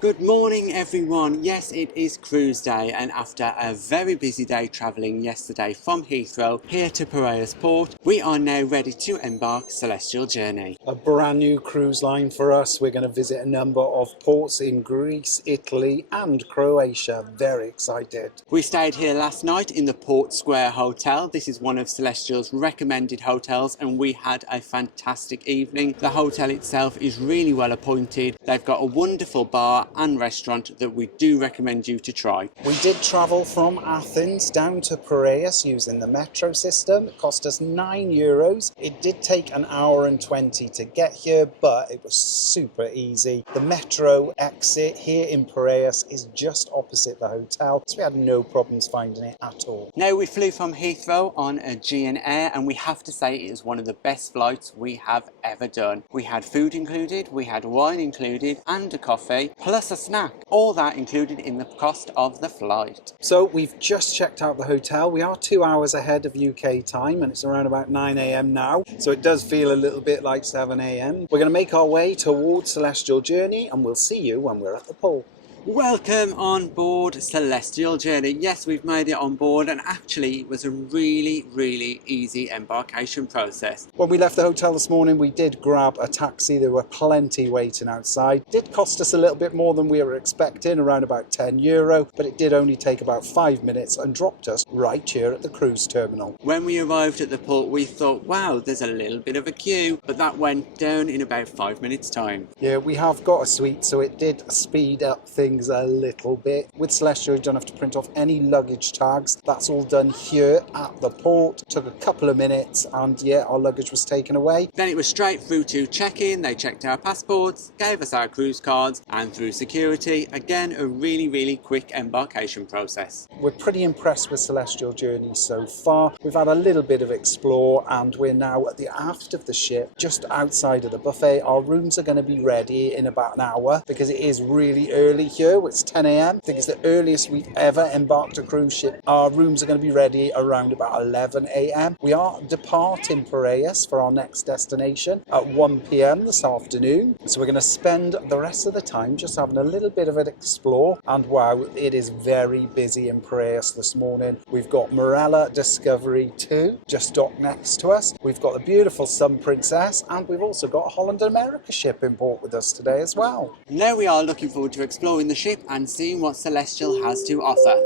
Good morning everyone. Yes, it is cruise day, and after a very busy day travelling yesterday from Heathrow here to Piraeus port, we are now ready to embark Celestyal Journey. A brand new cruise line for us. We're going to visit a number of ports in Greece, Italy and Croatia. Very excited. We stayed here last night in the Port Square Hotel. This is one of Celestyal's recommended hotels and we had a fantastic evening. The hotel itself is really well appointed. They've got a wonderful bar and restaurant that we do recommend you to try. We did travel from Athens down to Piraeus using the metro system. It cost us €9. It did take an hour and 20 to get here, but it was super easy. The metro exit here in Piraeus is just opposite the hotel, so we had no problems finding it at all. Now, we flew from Heathrow on Aegean Air and we have to say it is one of the best flights we have ever done. We had food included, we had wine included and a coffee plus a snack. All that included in the cost of the flight. So we've just checked out the hotel. We are 2 hours ahead of UK time and it's around about 9 a.m. now. So it does feel a little bit like 7 a.m. We're going to make our way towards Celestyal Journey and we'll see you when we're at the port. Welcome on board Celestyal Journey. Yes, we've made it on board and actually it was a really easy embarkation process. When we left the hotel this morning, we did grab a taxi. There were plenty waiting outside. It did cost us a little bit more than we were expecting, around about €10, but it did only take about 5 minutes and dropped us right here at the cruise terminal. When we arrived at the port, we thought, wow, there's a little bit of a queue, but that went down in about 5 minutes time. Yeah, we have got a suite, so it did speed up things a little bit. With Celestyal, you don't have to print off any luggage tags. That's all done here at the port. Took a couple of minutes and yeah, our luggage was taken away. Then it was straight through to check-in. They checked our passports, gave us our cruise cards and through security. Again, a really quick embarkation process. We're pretty impressed with Celestyal Journey so far. We've had a little bit of explore and we're now at the aft of the ship, just outside of the buffet. Our rooms are going to be ready in about an hour because it is really early here. It's 10 a.m. I think it's the earliest we've ever embarked a cruise ship. Our rooms are going to be ready around about 11 a.m. We are departing Piraeus for our next destination at 1 p.m. this afternoon. So we're going to spend the rest of the time just having a little bit of an explore. And wow, it is very busy in Piraeus this morning. We've got Marella Discovery 2 just docked next to us. We've got the beautiful Sun Princess and we've also got a Holland America ship in port with us today as well. Now we are looking forward to exploring the ship and seeing what Celestyal has to offer.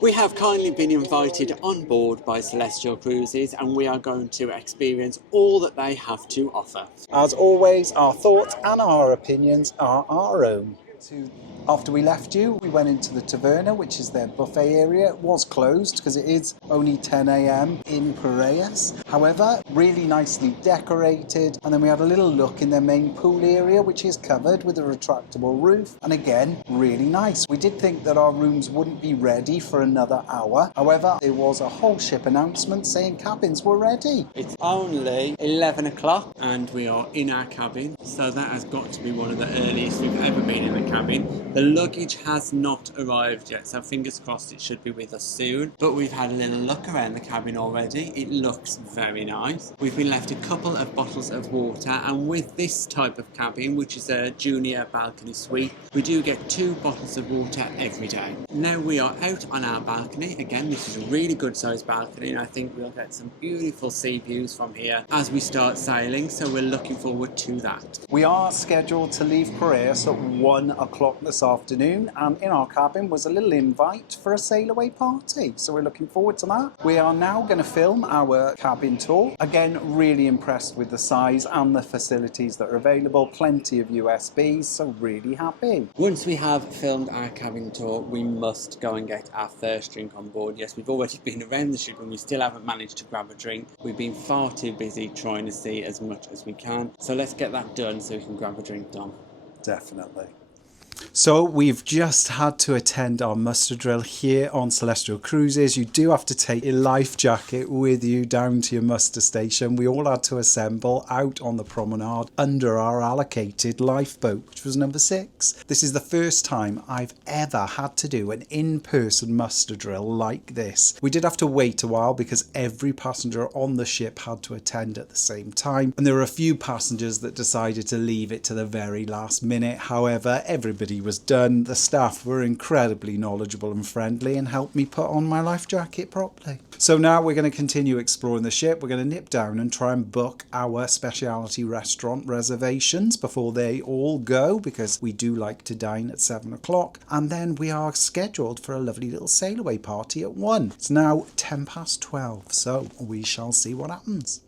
We have kindly been invited on board by Celestyal Cruises and we are going to experience all that they have to offer. As always, our thoughts and our opinions are our own. After we left you, we went into the taverna, which is their buffet area. It was closed because it is only 10 a.m. in Piraeus. However, really nicely decorated. And then we had a little look in their main pool area, which is covered with a retractable roof. And again, really nice. We did think that our rooms wouldn't be ready for another hour. However, there was a whole ship announcement saying cabins were ready. It's only 11 o'clock and we are in our cabin. So that has got to be one of the earliest we've ever been in a cabin. The luggage has not arrived yet, so fingers crossed it should be with us soon. But we've had a little look around the cabin already. It looks very nice. We've been left a couple of bottles of water, and with this type of cabin, which is a junior balcony suite, we do get 2 bottles of water every day. Now we are out on our balcony. Again, this is a really good sized balcony and I think we'll get some beautiful sea views from here as we start sailing, so we're looking forward to that. We are scheduled to leave Piraeus at 1 o'clock this afternoon, and in our cabin was a little invite for a sailaway party, so we're looking forward to that. We are now going to film our cabin tour. Again, really impressed with the size and the facilities that are available. Plenty of USBs, so really happy. Once we have filmed our cabin tour, we must go and get our first drink on board. Yes, we've already been around the ship and we still haven't managed to grab a drink. We've been far too busy trying to see as much as we can, so let's get that done so we can grab a drink, Dom. Definitely. So we've just had to attend our muster drill here on Celestyal Cruises. You do have to take a life jacket with you down to your muster station. We all had to assemble out on the promenade under our allocated lifeboat, which was number 6. This is the first time I've ever had to do an in-person muster drill like this. We did have to wait a while because every passenger on the ship had to attend at the same time, and there were a few passengers that decided to leave it to the very last minute. However, everybody journey was done, the staff were incredibly knowledgeable and friendly and helped me put on my life jacket properly. So now we're going to continue exploring the ship. We're going to nip down and try and book our specialty restaurant reservations before they all go, because we do like to dine at 7 o'clock. And then we are scheduled for a lovely little sailaway party at 1. It's now 12:10, so we shall see what happens.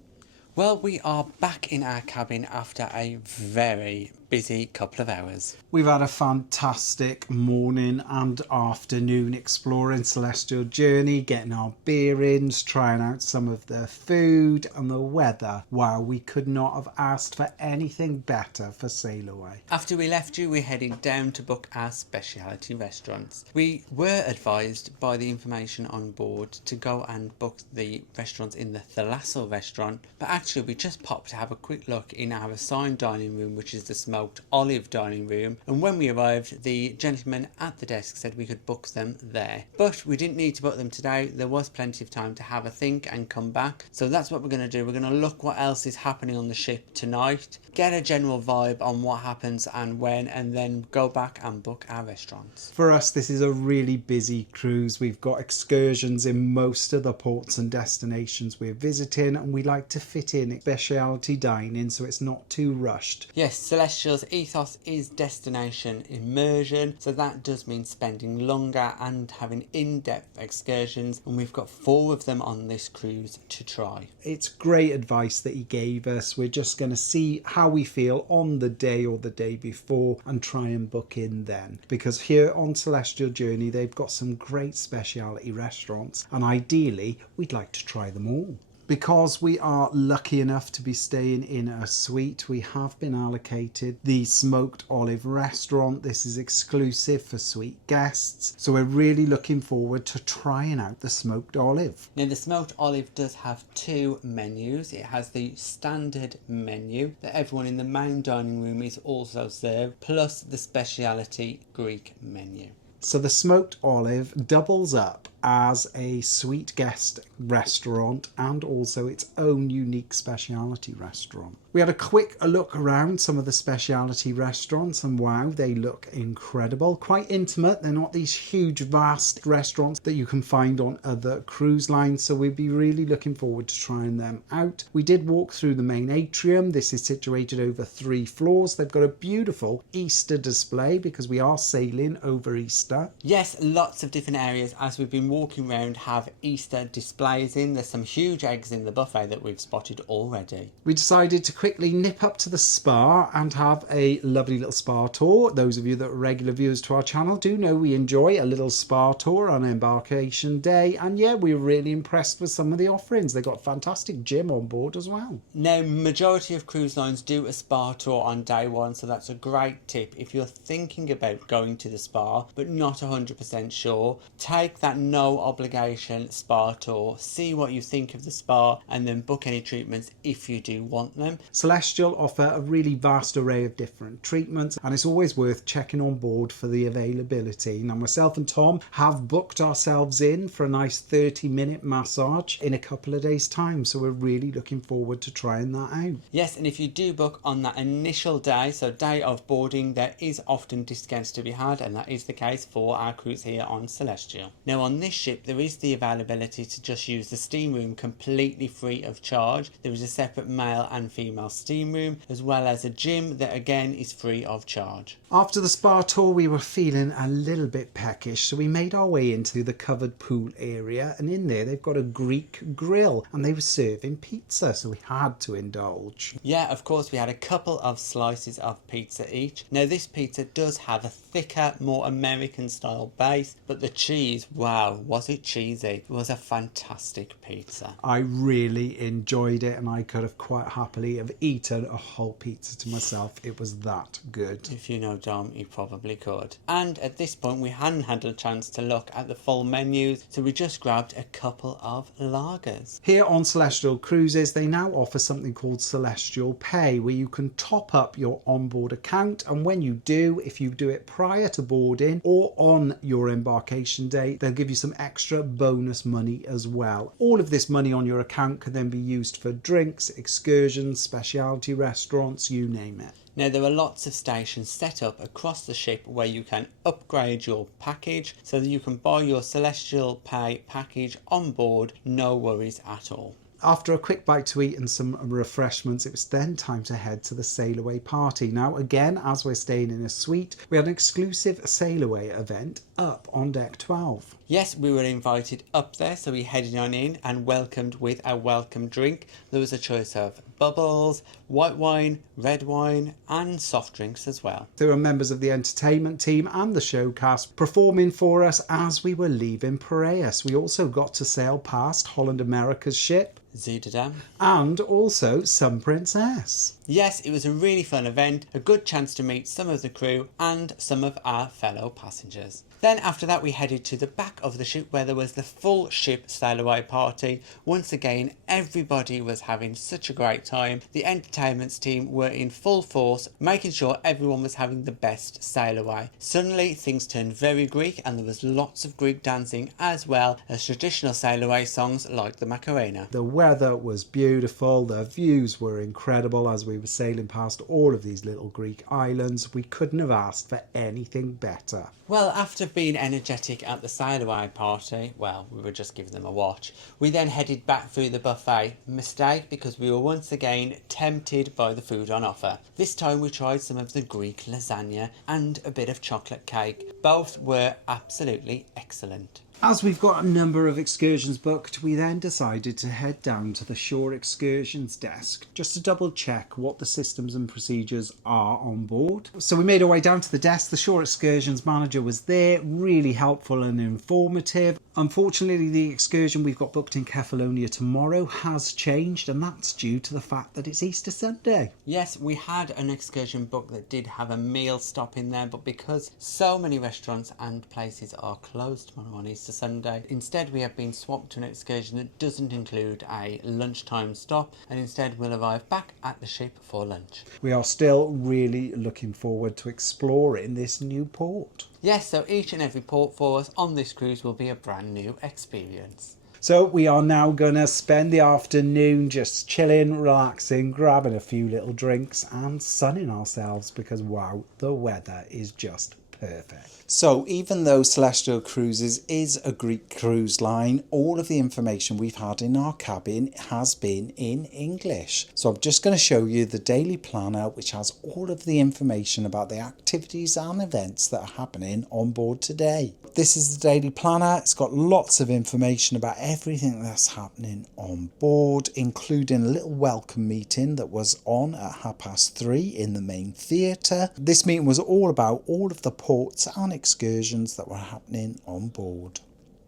Well, we are back in our cabin after a very busy couple of hours. We've had a fantastic morning and afternoon exploring Celestyal Journey, getting our bearings, trying out some of the food and the weather. Wow, we could not have asked for anything better for sailaway. After we left you, we headed down to book our specialty restaurants. We were advised by the information on board to go and book the restaurants in the Celesytal restaurant, but actually we just popped to have a quick look in our assigned dining room, which is the smoked olive dining room, and when we arrived the gentleman at the desk said we could book them there, but we didn't need to book them today. There was plenty of time to have a think and come back, so that's what we're going to do. We're going to look what else is happening on the ship tonight, get a general vibe on what happens and when, and then go back and book our restaurants. For us, this is a really busy cruise. We've got excursions in most of the ports and destinations we're visiting, and we like to fit in specialty dining so it's not too rushed. Yes, Celestial's ethos is destination immersion, so that does mean spending longer and having in-depth excursions, and we've got 4 of them on this cruise to try. It's great advice that he gave us. We're just going to see how we feel on the day or the day before and try and book in then, because here on Celestyal Journey they've got some great specialty restaurants, and ideally we'd like to try them all. Because we are lucky enough to be staying in a suite, we have been allocated the Smoked Olive restaurant. This is exclusive for suite guests, so we're really looking forward to trying out the Smoked Olive. Now, the Smoked Olive does have 2 menus. It has the standard menu that everyone in the main dining room is also served, plus the speciality Greek menu. So the Smoked Olive doubles up as a suite guest restaurant and also its own unique speciality restaurant. We had a quick look around some of the speciality restaurants, and wow, they look incredible. Quite intimate. They're not these huge vast restaurants that you can find on other cruise lines, so we'd be really looking forward to trying them out. We did walk through the main atrium. This is situated over 3 floors. They've got a beautiful Easter display because we are sailing over Easter. Yes, lots of different areas as we've been walking around have Easter displays in. There's some huge eggs in the buffet that we've spotted already. We decided to quickly nip up to the spa and have a lovely little spa tour. Those of you that are regular viewers to our channel do know we enjoy a little spa tour on Embarkation Day, and yeah, we were really impressed with some of the offerings. They got a fantastic gym on board as well. Now, majority of cruise lines do a spa tour on day 1, so that's a great tip. If you're thinking about going to the spa but not 100% sure, take that no obligation spa tour, see what you think of the spa, and then book any treatments if you do want them. Celestyal offer a really vast array of different treatments, and it's always worth checking on board for the availability. Now, myself and Tom have booked ourselves in for a nice 30-minute massage in a couple of days' time, so we're really looking forward to trying that out. Yes, and if you do book on that initial day, so day of boarding, there is often discounts to be had, and that is the case for our cruise here on Celestyal. Now, on this ship there is the availability to just use the steam room completely free of charge. There is a separate male and female steam room, as well as a gym that again is free of charge. After the spa tour we were feeling a little bit peckish, so we made our way into the covered pool area, and in there they've got a Greek grill and they were serving pizza, so we had to indulge. Yeah, of course, we had a couple of slices of pizza each. Now, this pizza does have a thicker, more American style base, but the cheese, wow, was it cheesy. It was a fantastic pizza. I really enjoyed it, and I could have quite happily have eaten a whole pizza to myself. It was that good. If you know Dom, you probably could. And at this point we hadn't had a chance to look at the full menus, so we just grabbed a couple of lagers. Here on Celestyal Cruises they now offer something called Celestial Pay, where you can top up your onboard account, and when you do, if you do it prior to boarding or on your embarkation day, they'll give you some extra bonus money as well. All of this money on your account can then be used for drinks, excursions, specialty restaurants, you name it. Now, there are lots of stations set up across the ship where you can upgrade your package so that you can buy your Celestial Pay package on board, no worries at all. After a quick bite to eat and some refreshments, it was then time to head to the sailaway party. Now, again, as we're staying in a suite, we had an exclusive sailaway event up on deck 12. Yes, we were invited up there, so we headed on in and welcomed with a welcome drink. There was a choice of bubbles, white wine, red wine, and soft drinks as well. There were members of the entertainment team and the show cast performing for us as we were leaving Piraeus. We also got to sail past Holland America's ship, Zoodadam. and also Sun Princess. Yes, it was a really fun event, a good chance to meet some of the crew and some of our fellow passengers. Then after that we headed to the back of the ship where there was the full ship sailaway party. Once again, everybody was having such a great time. The entertainment team were in full force, making sure everyone was having the best sailaway. Suddenly things turned very Greek and there was lots of Greek dancing as well as traditional sailaway songs like the Macarena. The weather was beautiful, the views were incredible as we were sailing past all of these little Greek islands. We couldn't have asked for anything better. Well, after being energetic at the sailaway party, well, we were just giving them a watch. We then headed back through the buffet. Mistake, because we were once again tempted by the food on offer. This time we tried some of the Greek lasagna and a bit of chocolate cake. Both were absolutely excellent. As we've got a number of excursions booked, we then decided to head down to the shore excursions desk just to double check what the systems and procedures are on board. So we made our way down to the desk. The shore excursions manager was there, really helpful and informative. Unfortunately, the excursion we've got booked in Kefalonia tomorrow has changed, and that's due to the fact that it's Easter Sunday. Yes, we had an excursion book that did have a meal stop in there, but because so many restaurants and places are closed tomorrow on Easter Sunday, instead we have been swapped to an excursion that doesn't include a lunchtime stop, and instead we'll arrive back at the ship for lunch. We are still really looking forward to exploring this new port. Yes, so each and every port for us on this cruise will be a brand new experience. So we are now going to spend the afternoon just chilling, relaxing, grabbing a few little drinks and sunning ourselves because, wow, the weather is just perfect. So even though Celestyal Cruises is a Greek cruise line, all of the information we've had in our cabin has been in English. So I'm just going to show you the daily planner, which has all of the information about the activities and events that are happening on board today. This is the daily planner. It's got lots of information about everything that's happening on board, including a little welcome meeting that was on at 3:30 in the main theatre. This meeting was all about all of the ports and excursions that were happening on board.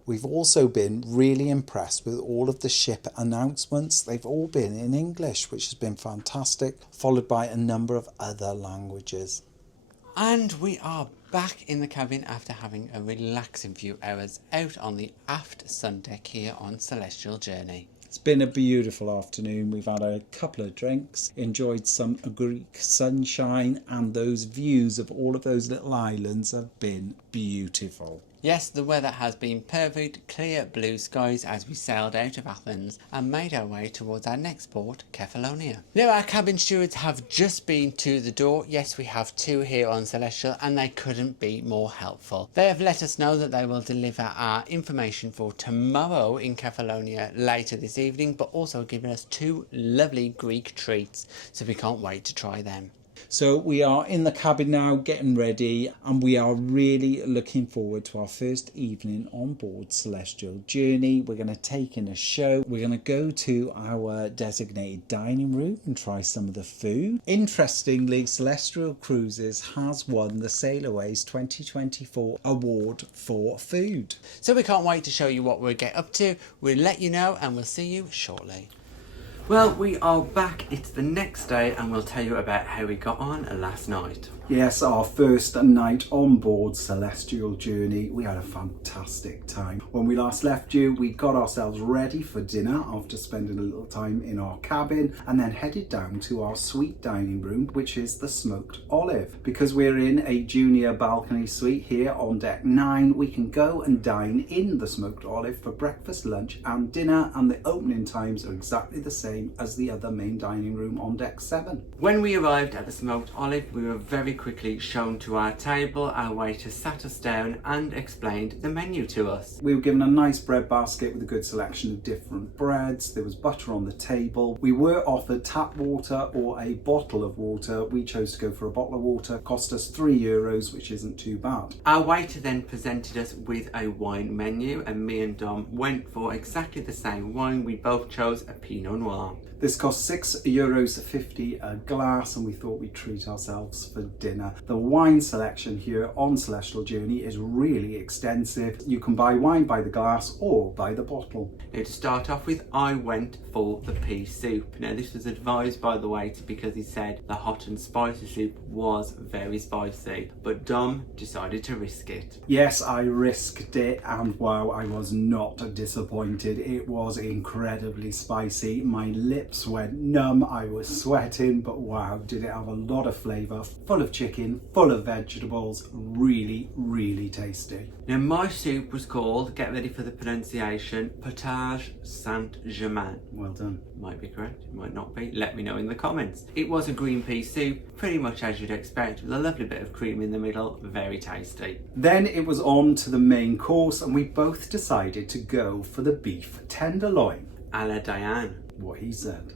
We've also been really impressed with all of the ship announcements. They've all been in English, which has been fantastic, followed by a number of other languages. And we are back in the cabin after having a relaxing few hours out on the aft sun deck here on Celestyal Journey. It's been a beautiful afternoon. We've had a couple of drinks, enjoyed some Greek sunshine, and those views of all of those little islands have been beautiful. Yes, the weather has been perfect, clear blue skies as we sailed out of Athens and made our way towards our next port, Kefalonia. Now our cabin stewards have just been to the door. Yes, we have two here on Celestyal and they couldn't be more helpful. They have let us know that they will deliver our information for tomorrow in Kefalonia later this evening, but also given us two lovely Greek treats, so we can't wait to try them. So we are in the cabin now getting ready, and we are really looking forward to our first evening on board Celestyal Journey. We're going to take in a show. We're going to go to our designated dining room and try some of the food. Interestingly, Celestyal Cruises has won the Sailaway's 2024 award for food. So we can't wait to show you what we'll get up to. We'll let you know and we'll see you shortly. Well, we are back. It's the next day and we'll tell you about how we got on last night. Yes, our first night on board Celestyal Journey. We had a fantastic time. When we last left you, we got ourselves ready for dinner after spending a little time in our cabin and then headed down to our suite dining room, which is the Smoked Olive. Because we're in a junior balcony suite here on deck 9, we can go and dine in the Smoked Olive for breakfast, lunch and dinner, and the opening times are exactly the same as the other main dining room on deck 7. When we arrived at the Smoked Olive, we were very quickly shown to our table. Our waiter sat us down and explained the menu to us. We were given a nice bread basket with a good selection of different breads. There was butter on the table. We were offered tap water or a bottle of water. We chose to go for a bottle of water. Cost us €3, which isn't too bad. Our waiter then presented us with a wine menu and me and Dom went for exactly the same wine. We both chose a Pinot Noir. This cost €6.50 a glass and we thought we'd treat ourselves for dinner. The wine selection here on Celestyal Journey is really extensive. You can buy wine by the glass or by the bottle. Now, to start off with, I went for the pea soup. Now, this was advised by the waiter because he said the hot and spicy soup was very spicy, but Dom decided to risk it. Yes, I risked it and wow, I was not disappointed. It was incredibly spicy. My lips went numb, I was sweating, but wow, did it have a lot of flavour, full of chicken, full of vegetables, really, really tasty. Now, my soup was called, get ready for the pronunciation, potage Saint-Germain. Well done. Might be correct, it might not be. Let me know in the comments. It was a green pea soup, pretty much as you'd expect, with a lovely bit of cream in the middle, very tasty. Then it was on to the main course and we both decided to go for the beef tenderloin. A la Diane. What he said.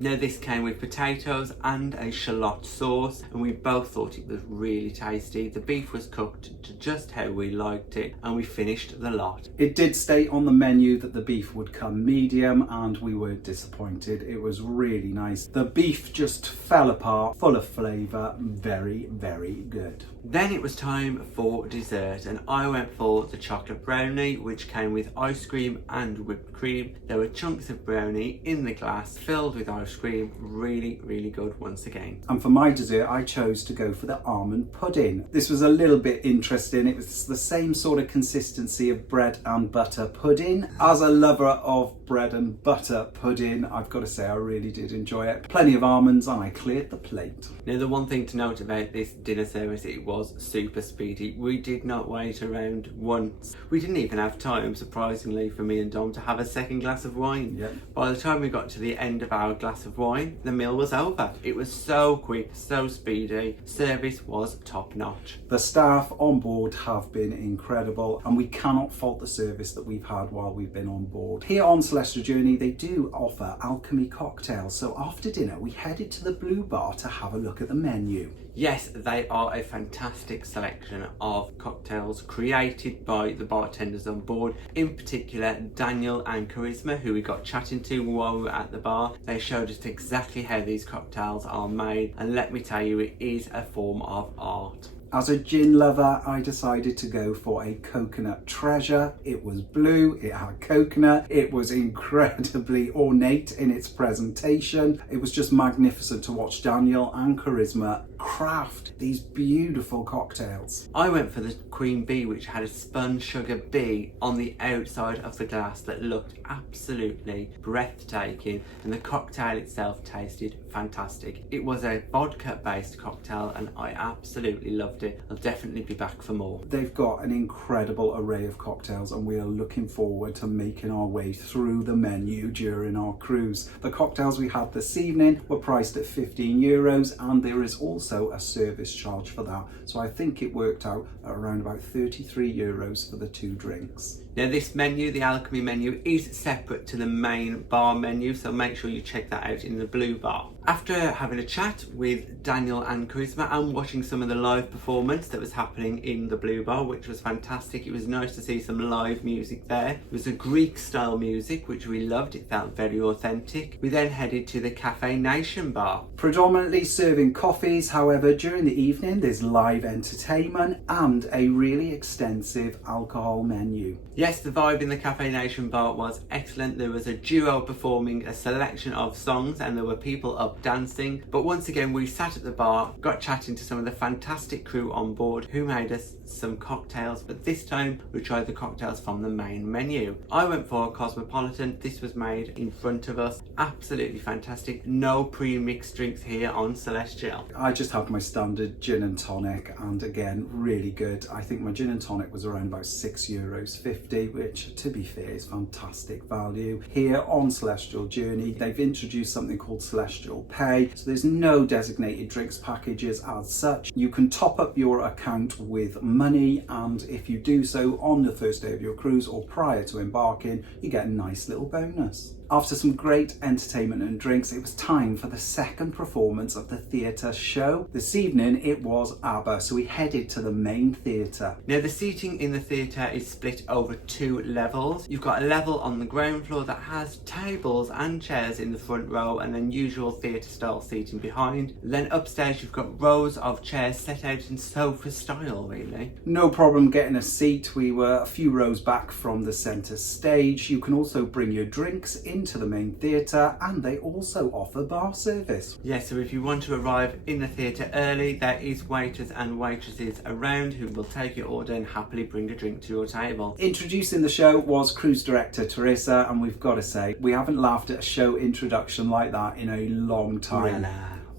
Now, this came with potatoes and a shallot sauce and we both thought it was really tasty. The beef was cooked to just how we liked it and we finished the lot. It did state on the menu that the beef would come medium and we were disappointed. It was really nice. The beef just fell apart, full of flavour, very, very good. Then it was time for dessert and I went for the chocolate brownie, which came with ice cream and whipped cream. There were chunks of brownie in the glass filled with ice cream. Really, really good once again. And for my dessert, I chose to go for the almond pudding. This was a little bit interesting. It was the same sort of consistency of bread and butter pudding. As a lover of bread and butter pudding, I've got to say I really did enjoy it. Plenty of almonds and I cleared the plate. Now, the one thing to note about this dinner service, it was super speedy. We did not wait around once. We didn't even have time, surprisingly, for me and Dom to have a second glass of wine. Yep. By the time we got to the end of our glass of wine, the meal was over. It was so quick, so speedy. Service was top notch. The staff on board have been incredible and we cannot fault the service that we've had while we've been on board. Here on Celestyal Journey, they do offer alchemy cocktails. So after dinner, we headed to the Blue Bar to have a look at the menu. Yes, they are a fantastic selection of cocktails created by the bartenders on board. In particular, Daniel and Charisma, who we got chatting to while we were at the bar. They showed us exactly how these cocktails are made, and let me tell you, it is a form of art. As a gin lover, I decided to go for a coconut treasure. It was blue, it had coconut, it was incredibly ornate in its presentation. It was just magnificent to watch Daniel and Charisma craft these beautiful cocktails. I went for the Queen Bee, which had a spun sugar bee on the outside of the glass that looked absolutely breathtaking, and the cocktail itself tasted fantastic. It was a vodka based cocktail and I absolutely loved it. I'll definitely be back for more. They've got an incredible array of cocktails and we are looking forward to making our way through the menu during our cruise. The cocktails we had this evening were priced at €15 and there is also a service charge for that. So I think it worked out at around about €33 for the 2 drinks. Now, this menu, the alchemy menu, is separate to the main bar menu, so make sure you check that out in the Blue Bar. After having a chat with Daniel and Charisma and watching some of the live performance that was happening in the Blue Bar, which was fantastic, it was nice to see some live music there. It was a Greek style music, which we loved. It felt very authentic. We then headed to the Cafe Nation bar. Predominantly serving coffees, however, during the evening there's live entertainment and a really extensive alcohol menu. Yes, the vibe in the Cafe Nation bar was excellent. There was a duo performing a selection of songs and there were people up dancing. But once again, we sat at the bar, got chatting to some of the fantastic crew on board who made us some cocktails. But this time we tried the cocktails from the main menu. I went for a Cosmopolitan. This was made in front of us. Absolutely fantastic. No pre-mixed drinks here on Celestyal. I just had my standard gin and tonic, and again, really good. I think my gin and tonic was around about €6.50, which to be fair is fantastic value. Here on Celestyal Journey, they've introduced something called Celestial Pay. So there's no designated drinks packages as such. You can top up your account with money, and if you do so on the first day of your cruise or prior to embarking, you get a nice little bonus. After some great entertainment and drinks, it was time for the second performance of the theatre show. This evening it was Abba, so we headed to the main theatre. Now the seating in the theatre is split over 2 levels. You've got a level on the ground floor that has tables and chairs in the front row and then usual theatre style seating behind. Then upstairs you've got rows of chairs set out in sofa style really. No problem getting a seat. We were a few rows back from the centre stage. You can also bring your drinks into the main theatre, and they also offer bar service. Yes, so if you want to arrive in the theatre early, there is waiters and waitresses around who will take your order and happily bring a drink to your table. Introducing the show was cruise director Teresa, and we've got to say, we haven't laughed at a show introduction like that in a long time.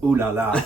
Ooh la la.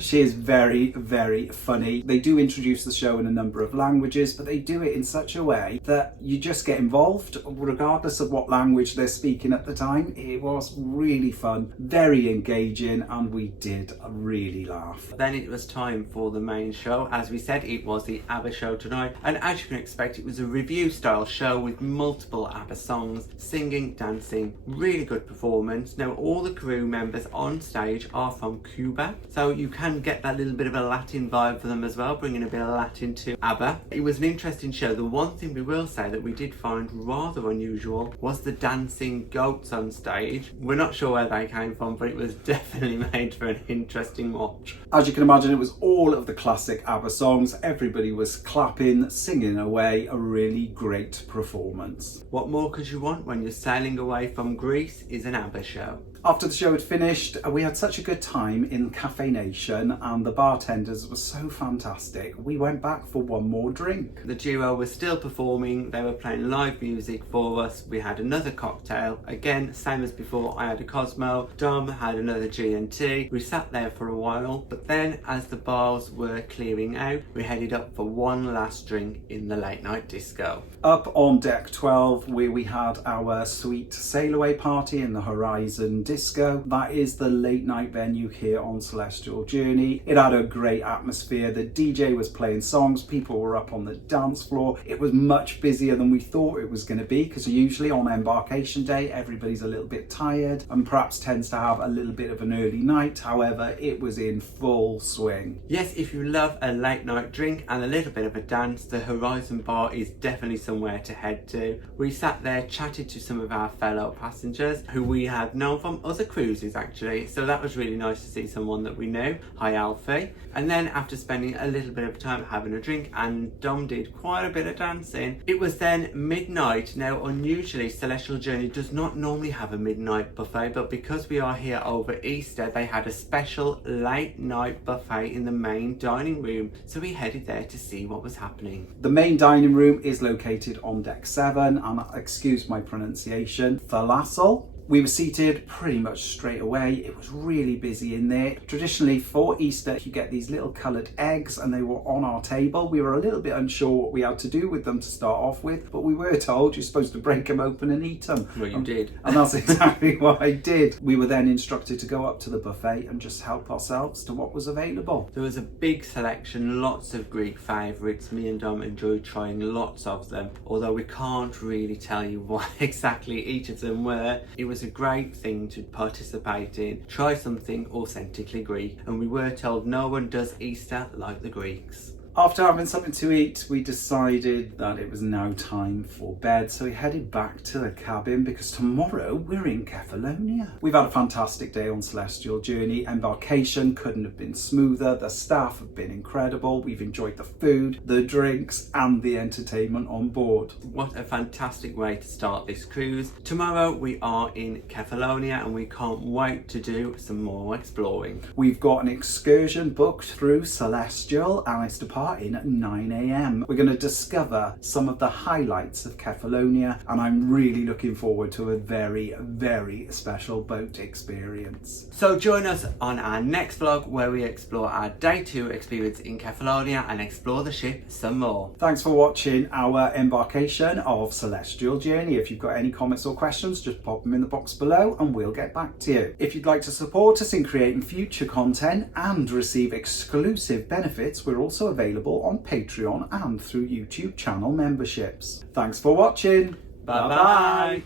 She is very, very funny. They do introduce the show in a number of languages, but they do it in such a way that you just get involved regardless of what language they're speaking at the time. It was really fun, very engaging, and we did really laugh. Then it was time for the main show. As we said, it was the Abba show tonight, and as you can expect, it was a review style show with multiple Abba songs, singing, dancing, really good performance. Now all the crew members on stage are from Cuba, so you can get that little bit of a Latin vibe for them as well, bringing a bit of Latin to Abba. It was an interesting show. The one thing we will say that we did find rather unusual was the dancing goats on stage. We're not sure where they came from, but it was definitely made for an interesting watch. As you can imagine, it was all of the classic Abba songs. Everybody was clapping, singing away. A really great performance. What more could you want when you're sailing away from Greece is an Abba show. After the show had finished, we had such a good time in Cafe Nation, and the bartenders were so fantastic. We went back for one more drink. The duo was still performing. They were playing live music for us. We had another cocktail. Again, same as before, I had a Cosmo. Dom had another G&T. We sat there for a while, but then as the bars were clearing out, we headed up for one last drink in the late night disco. Up on deck 12, where we had our sweet sailaway party in the Horizon Disco. That is the late night venue here on Celestyal Journey. It had a great atmosphere. The DJ was playing songs, people were up on the dance floor. It was much busier than we thought it was going to be, because usually on embarkation day everybody's a little bit tired and perhaps tends to have a little bit of an early night. However, it was in full swing. Yes, if you love a late night drink and a little bit of a dance, the Horizon Bar is definitely somewhere to head to. We sat there, chatted to some of our fellow passengers who we had known from other cruises actually, so that was really nice to see someone that we knew. Hi Alfie. And then after spending a little bit of time having a drink, and Dom did quite a bit of dancing, it was then midnight. Now unusually Celestyal Journey does not normally have a midnight buffet, but because we are here over Easter, they had a special late night buffet in the main dining room, so we headed there to see what was happening. The main dining room is located on deck 7, and excuse my pronunciation, Celesytal. We were seated pretty much straight away. It was really busy in there. Traditionally for Easter, you get these little coloured eggs, and they were on our table. We were a little bit unsure what we had to do with them to start off with, but we were told you're supposed to break them open and eat them. Well, you did. And that's exactly what I did. We were then instructed to go up to the buffet and just help ourselves to what was available. There was a big selection, lots of Greek favourites. Me and Dom enjoyed trying lots of them, although we can't really tell you what exactly each of them were. It was a great thing to participate in, try something authentically Greek, and we were told no one does Easter like the Greeks. After having something to eat, we decided that it was now time for bed, so we headed back to the cabin because tomorrow we're in Kefalonia. We've had a fantastic day on Celestyal Journey. Embarkation couldn't have been smoother. The staff have been incredible. We've enjoyed the food, the drinks and the entertainment on board. What a fantastic way to start this cruise. Tomorrow we are in Kefalonia and we can't wait to do some more exploring. We've got an excursion booked through Celestyal and it's departing at 9 AM. We're going to discover some of the highlights of Kefalonia and I'm really looking forward to a very, very special boat experience. So join us on our next vlog where we explore our day 2 experience in Kefalonia and explore the ship some more. Thanks for watching our embarkation of Celestyal Journey. If you've got any comments or questions, just pop them in the box below and we'll get back to you. If you'd like to support us in creating future content and receive exclusive benefits, we're also available on Patreon and through YouTube channel memberships. Thanks for watching. Bye bye.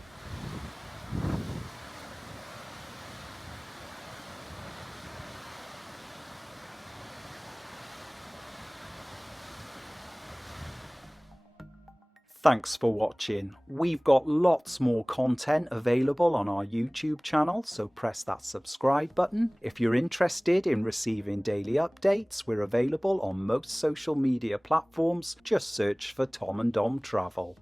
Thanks for watching. We've got lots more content available on our YouTube channel, so press that subscribe button. If you're interested in receiving daily updates, we're available on most social media platforms. Just search for Tom and Dom Travel.